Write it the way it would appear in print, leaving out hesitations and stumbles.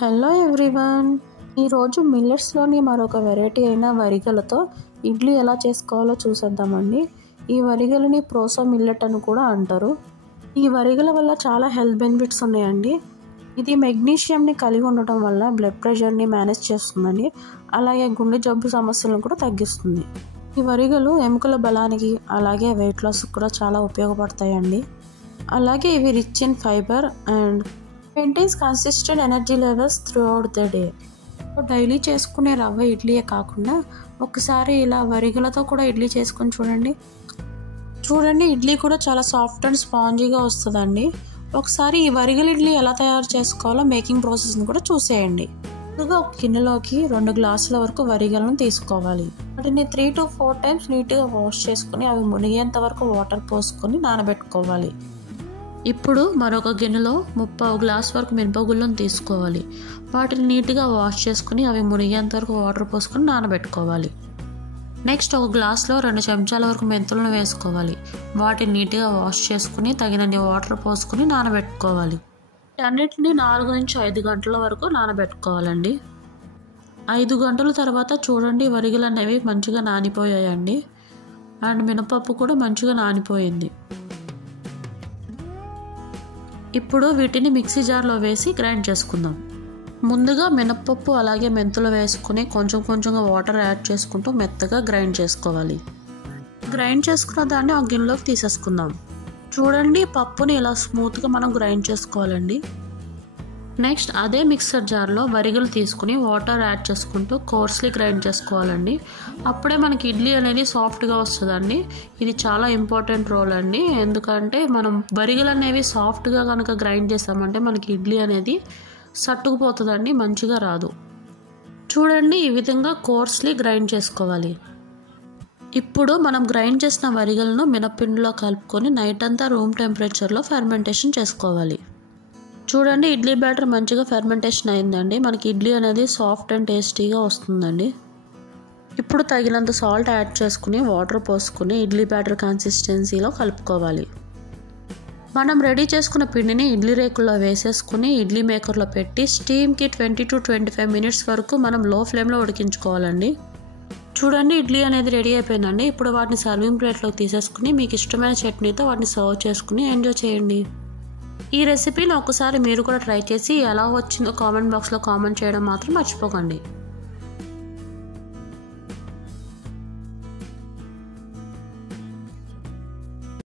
Hello everyone, ఈరోజు మిల్లెట్స్లోని మరొక variety అయిన వరిగలతో ఇడ్లీ ఎలా చేసుకోవాలో చూసేద్దామండి. ఈ వరిగలని ప్రోసో మిల్లెట్ అని కూడా అంటారు. ఈ వరిగల వల్ల చాలా హెల్త్ బెనిఫిట్స్ ఉన్నాయండి. ఇది మెగ్నీషియంని కలిగి ఉండటం వల్ల బ్లడ్ ప్రెషర్ని మేనేజ్ చేస్తుందండి. అలాగే గుండె జబ్బు సమస్యలను కూడా తగ్గిస్తుంది. ఈ వరిగలు ఎముకల బలానికి అలాగే వెయిట్ లాస్కి కూడా చాలా ఉపయోగపడతాయండి. అలాగే ఇవి rich in fibre and maintains consistent energy levels through out the day. Daily చేసుకునే రవ్వ ఇడ్లీయే కాకుండా ఒకసారి ఇలా వరిగలతో కూడా ఇడ్లీ చేసుకొని చూడండి ఇడ్లీ కూడా చాలా సాఫ్ట్ అండ్ స్పాంజీగా వస్తుందండి. ఒకసారి ఈ వరిగల ఇడ్లీ ఎలా తయారు చేసుకోవాలో మేకింగ్ ప్రాసెస్ని కూడా చూసేయండి. ముందుగా ఒక గిన్నెలోకి 2 గ్లాసుల వరకు వరిగలను తీసుకోవాలి. వాటిని 3 to 4 times నీట్గా వాష్ చేసుకుని అవి మునిగేంత వరకు వాటర్ పోసుకొని నానబెట్టుకోవాలి. ఇప్పుడు మరొక గిన్నెలో 3/4 గ్లాస్ వరకు మినపగుళ్ళను తీసుకోవాలి. వాటిని నీట్గా వాష్ చేసుకుని అవి మునిగేంత వరకు వాటర్ పోసుకొని నానబెట్టుకోవాలి. నెక్స్ట్ ఒక గ్లాస్లో 2 చెంచాల వరకు మెంతులను వేసుకోవాలి. వాటిని నీట్గా వాష్ చేసుకుని తగినన్ని వాటర్ పోసుకొని నానబెట్టుకోవాలి. అన్నిటిని 4 నుంచి 5 గంటల వరకు నానబెట్టుకోవాలండి. 5 గంటల తర్వాత చూడండి వరిగలు అనేవి మంచిగా నానిపోయాయండి. అండ్ మినపప్పు కూడా మంచిగా నానిపోయింది. ఇప్పుడు వీటిని మిక్సీ జార్లో వేసి గ్రైండ్ చేసుకుందాం. ముందుగా మినపప్పు అలాగే మెంతులు వేసుకుని కొంచెంగా వాటర్ యాడ్ చేసుకుంటూ మెత్తగా గ్రైండ్ చేసుకోవాలి. గ్రైండ్ చేసుకున్న దాన్ని ఆ గిన్నెలోకి తీసేసుకుందాం. చూడండి పప్పుని ఇలా స్మూత్గా మనం గ్రైండ్ చేసుకోవాలండి. నెక్స్ట్ అదే మిక్సర్ జార్లో వరిగలు తీసుకుని వాటర్ యాడ్ చేసుకుంటూ కోర్స్లీ గ్రైండ్ చేసుకోవాలండి. అప్పుడే మనకి ఇడ్లీ అనేది సాఫ్ట్గా వస్తుందండి. ఇది చాలా ఇంపార్టెంట్ రోల్ అండి. ఎందుకంటే మనం వరిగలు అనేవి సాఫ్ట్గా కనుక గ్రైండ్ చేసామంటే మనకి ఇడ్లీ అనేది సట్టుకుపోతుందండి, మంచిగా రాదు. చూడండి ఈ విధంగా కోర్స్లీ గ్రైండ్ చేసుకోవాలి. ఇప్పుడు మనం గ్రైండ్ చేసిన వరిగలను మినప్పిండిలో కలుపుకొని నైట్ అంతా రూమ్ టెంపరేచర్లో ఫెర్మెంటేషన్ చేసుకోవాలి. చూడండి ఇడ్లీ బ్యాటర్ మంచిగా ఫెర్మెంటేషన్ అయిందండి. మనకి ఇడ్లీ అనేది సాఫ్ట్ అండ్ టేస్టీగా వస్తుందండి. ఇప్పుడు తగినంత సాల్ట్ యాడ్ చేసుకుని వాటర్ పోసుకుని ఇడ్లీ బ్యాటర్ కన్సిస్టెన్సీలో కలుపుకోవాలి. మనం రెడీ చేసుకున్న పిండిని ఇడ్లీ రేకుల్లో వేసేసుకుని ఇడ్లీ మేకర్లో పెట్టి స్టీమ్కి 20 to 25 minutes వరకు మనం లో ఫ్లేమ్లో ఉడికించుకోవాలండి. చూడండి ఇడ్లీ అనేది రెడీ అయిపోయిందండి. ఇప్పుడు వాటిని సర్వింగ్ ప్లేట్లోకి తీసేసుకుని మీకు ఇష్టమైన చట్నీతో వాటిని సర్వ్ చేసుకుని ఎంజాయ్ చేయండి. ఈ రెసిపీని ఒకసారి మీరు కూడా ట్రై చేసి ఎలా వచ్చిందో కామెంట్ బాక్స్లో కామెంట్ చేయడం మాత్రం మర్చిపోకండి.